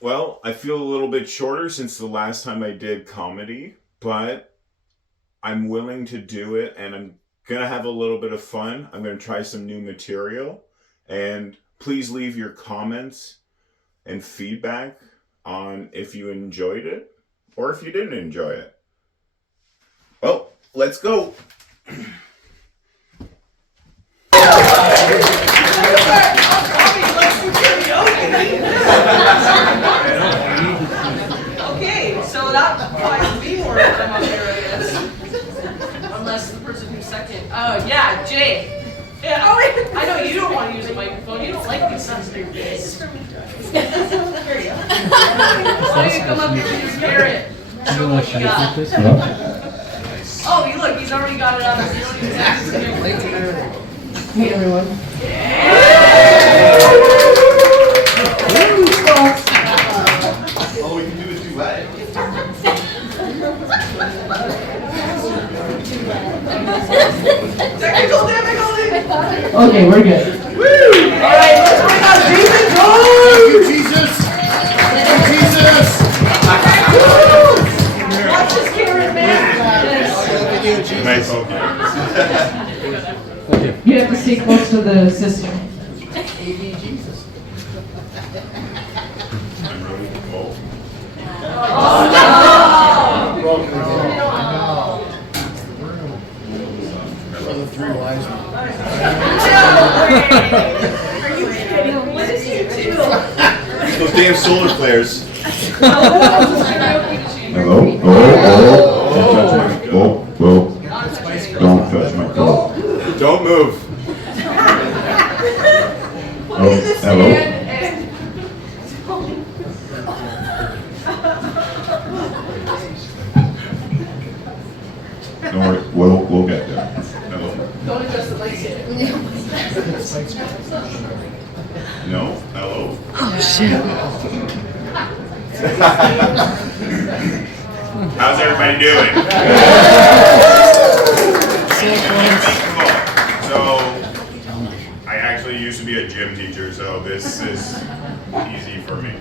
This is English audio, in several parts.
Well, I feel a little bit shorter since the last time I did comedy, but I'm willing to do it and I'm going to have a little bit of fun. I'm going to try some new material. And please leave your comments and feedback on if you enjoyed it or if you didn't enjoy it. Well, let's go. Okay, so that might be more time up there, I guess. Unless the person who's second. Oh, yeah, Jay. Yeah, oh, wait. I know you don't want to use a microphone. You don't like these sensitive days. Why don't you come up here and use carrot? Show what you got. Oh, you look, he's already got it on his. You don't even have to Hey everyone. All we can do is duet. Technical difficulty! Okay, we're good. Woo! Alright, let's bring out Jason George! Jesus! Jesus! Watch this carrot, man! Nice. Okay. You have to stay close to the system. I'm really cold. For the three wise men. Are you kidding? What is you do? Those damn solar flares. Hello? Don't touch my coat. Don't move. Hello? Don't worry, we'll get there. Hello. Don't adjust the lights yet. No. Hello. How's everybody doing? So, I actually used to be a gym teacher, so this is easy for me.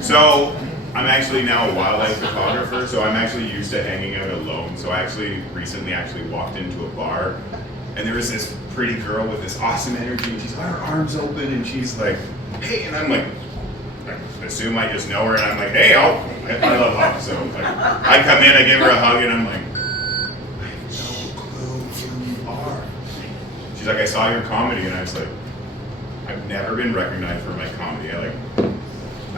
So, I'm actually now a wildlife photographer, so I'm actually used to hanging out alone. So I actually recently walked into a bar, and there was this pretty girl with this awesome energy, and she's got her arms open, and she's like, hey, and I'm like, I assume I just know her, and I'm like, hey, I love hugs, so like, I come in, I give her a hug, and I'm like, I have no clue who you are. She's like, I saw your comedy, and I was like, I've never been recognized for my comedy. I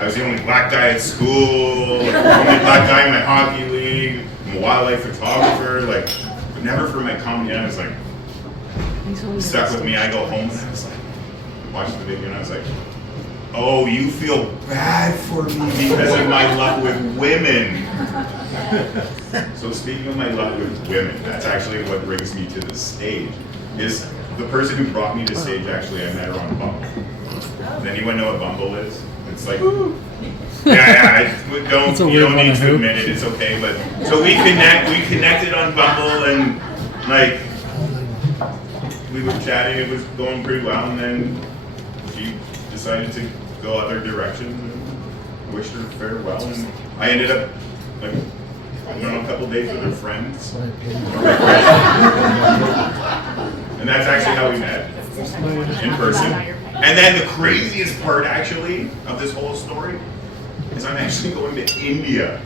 was the only black guy at school, the only black guy in my hockey league, I'm a wildlife photographer, like, but never for my comedy. And I was like, it stuck with me. I go home and I was like, watched the video and I was like, oh, you feel bad for me because of my luck with women. So speaking of my luck with women, that's actually what brings me to the stage. Is the person who brought me to stage actually, I met her on Bumble. Does anyone know what Bumble is? It's like, yeah, you don't need to admit it, it's okay, but, so we connected on Bumble, and, like, we were chatting, it was going pretty well, and then she decided to go other directions, and I wished her farewell, and I ended up, like, I went on a couple dates with her friends, and that's actually how we met, in person. And then the craziest part, actually, of this whole story is I'm actually going to India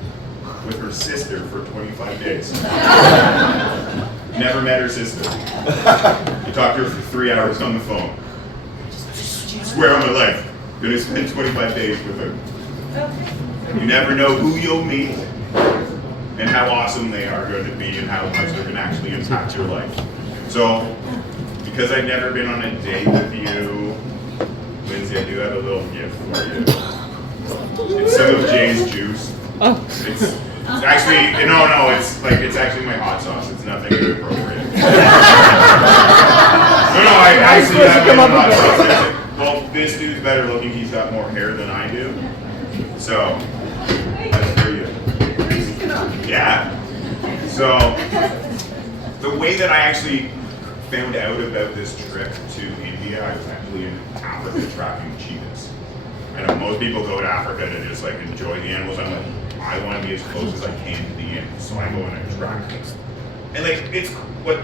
with her sister for 25 days. Never met her sister. I talked to her for 3 hours on the phone. Swear on my life, gonna spend 25 days with her. You never know who you'll meet and how awesome they are going to be and how much they're going to actually impact your life. So, because I've never been on a date with you, Lyndsay, I do have a little gift for you. It's some of Jay's juice. It's actually, no, it's actually my hot sauce. It's nothing inappropriate. No, I actually have my hot sauce. Well, this dude's better looking. He's got more hair than I do. So, that's for you. Yeah. So, the way that I actually found out about this trip to India, I was actually in Africa tracking cheetahs. I know most most people go to Africa to just like enjoy the animals. I'm like, I want to be as close as I can to the animals, so I go and I track them. And like it's what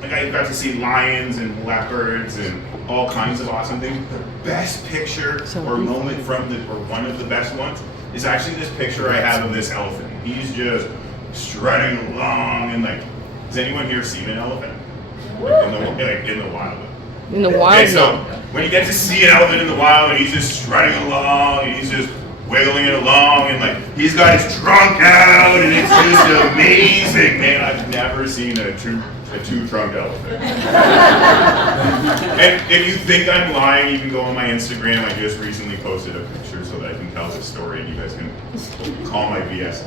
like I got to see lions and leopards and all kinds of awesome things. The best picture or moment from the or one of the best ones is actually this picture I have of this elephant. He's just strutting along and like, has anyone here seen an elephant? Like in the wild. In the wild. Okay, so when you get to see an elephant in the wild and he's just strutting along and he's just wiggling it along and like he's got his trunk out and it's just amazing, man. I've never seen a two-trunked elephant. And if you think I'm lying, you can go on my Instagram. I just recently posted a picture so that I can tell this story and you guys can call my BS.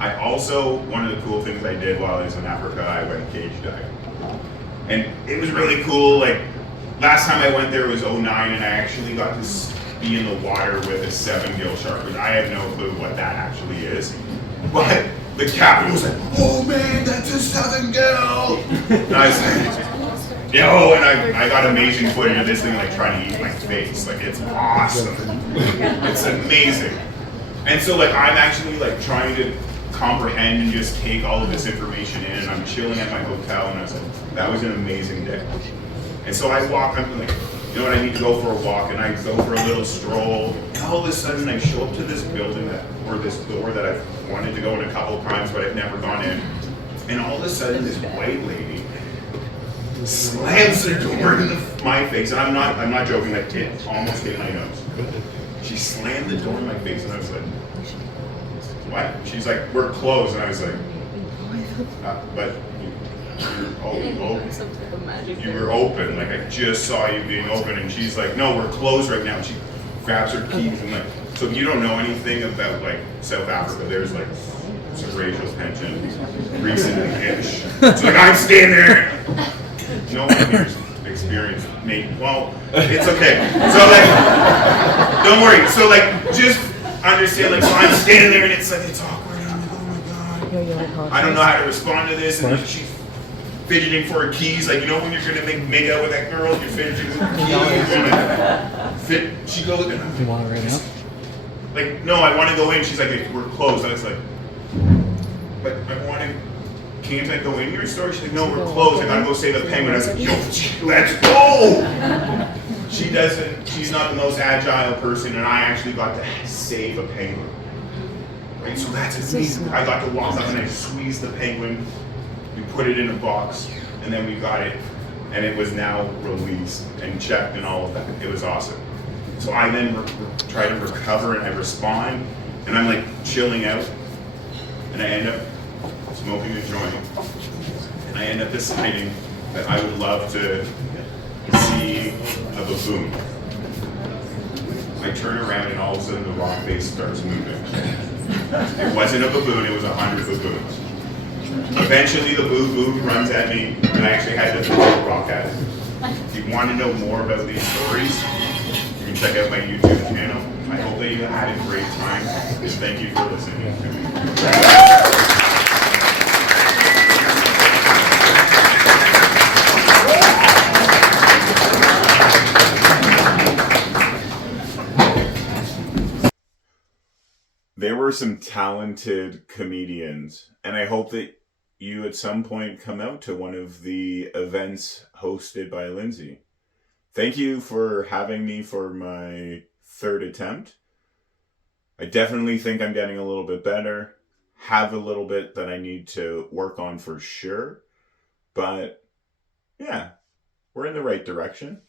I also, one of the cool things I did while I was in Africa, I went cage diving. And it was really cool. Like, last time I went there was 2009, and I actually got to be in the water with a 7-gill shark, which I have no clue what that actually is. But the captain was like, oh man, that's a 7-gill! And I was like, yo, and I got amazing footage of this thing like trying to eat my face. Like, it's awesome. It's amazing. And so like I'm actually like trying to comprehend and just take all of this information in, and I'm chilling at my hotel, and I was like, that was an amazing day. And so I walk, I'm like, you know what, I need to go for a walk, and I go for a little stroll, and all of a sudden I show up to this building or this door that I've wanted to go in a couple of times, but I've never gone in, and all of a sudden this white lady slams her door in my face, and I'm not joking, like it almost hit my nose. She slammed the door in my face, and I was like, what? She's like, we're closed, and I was like, but you were open, like I just saw you being open, and she's like, no, we're closed right now. And she grabs her keys, and like, so if you don't know anything about like South Africa, there's like some racial tension recently-ish. So like, I'm standing there, no one here's experienced me. Well, it's okay. So like, don't worry. So like, just understand, like, so I'm standing there and it's like, it's awkward, and I'm like, oh my god, I don't know how to respond to this, and like, she's fidgeting for her keys, like, you know when you're gonna make out with that girl, you're fidgeting for her keys, and like, she goes, and You want it right now? like, no, I want to go in, she's like, we're closed, and I was like, but I want to, can't I go in your store? She's like, no, we're closed, I gotta go save the penguin. I was like, yo, let's go! She doesn't, she's not the most agile person, and I actually got to save a penguin. Right, so that's amazing. I got to walk up and I squeezed the penguin, we put it in a box, and then we got it, and it was now released and checked and all of that. It was awesome. So I then try to recover, and I respond, and I'm like chilling out, and I end up smoking a joint, and I end up deciding that I would love to see a baboon. I turn around and all of a sudden the rock face starts moving. It wasn't a baboon, it was 100 baboons. Eventually the baboon runs at me, and I actually had to throw a rock at it. If you want to know more about these stories, you can check out my YouTube channel. I hope that you had a great time, and thank you for listening to me. There were some talented comedians, and I hope that you at some point come out to one of the events hosted by Lyndsay. Thank you for having me for my 3rd attempt. I definitely think I'm getting a little bit better, have a little bit that I need to work on for sure, but yeah, we're in the right direction.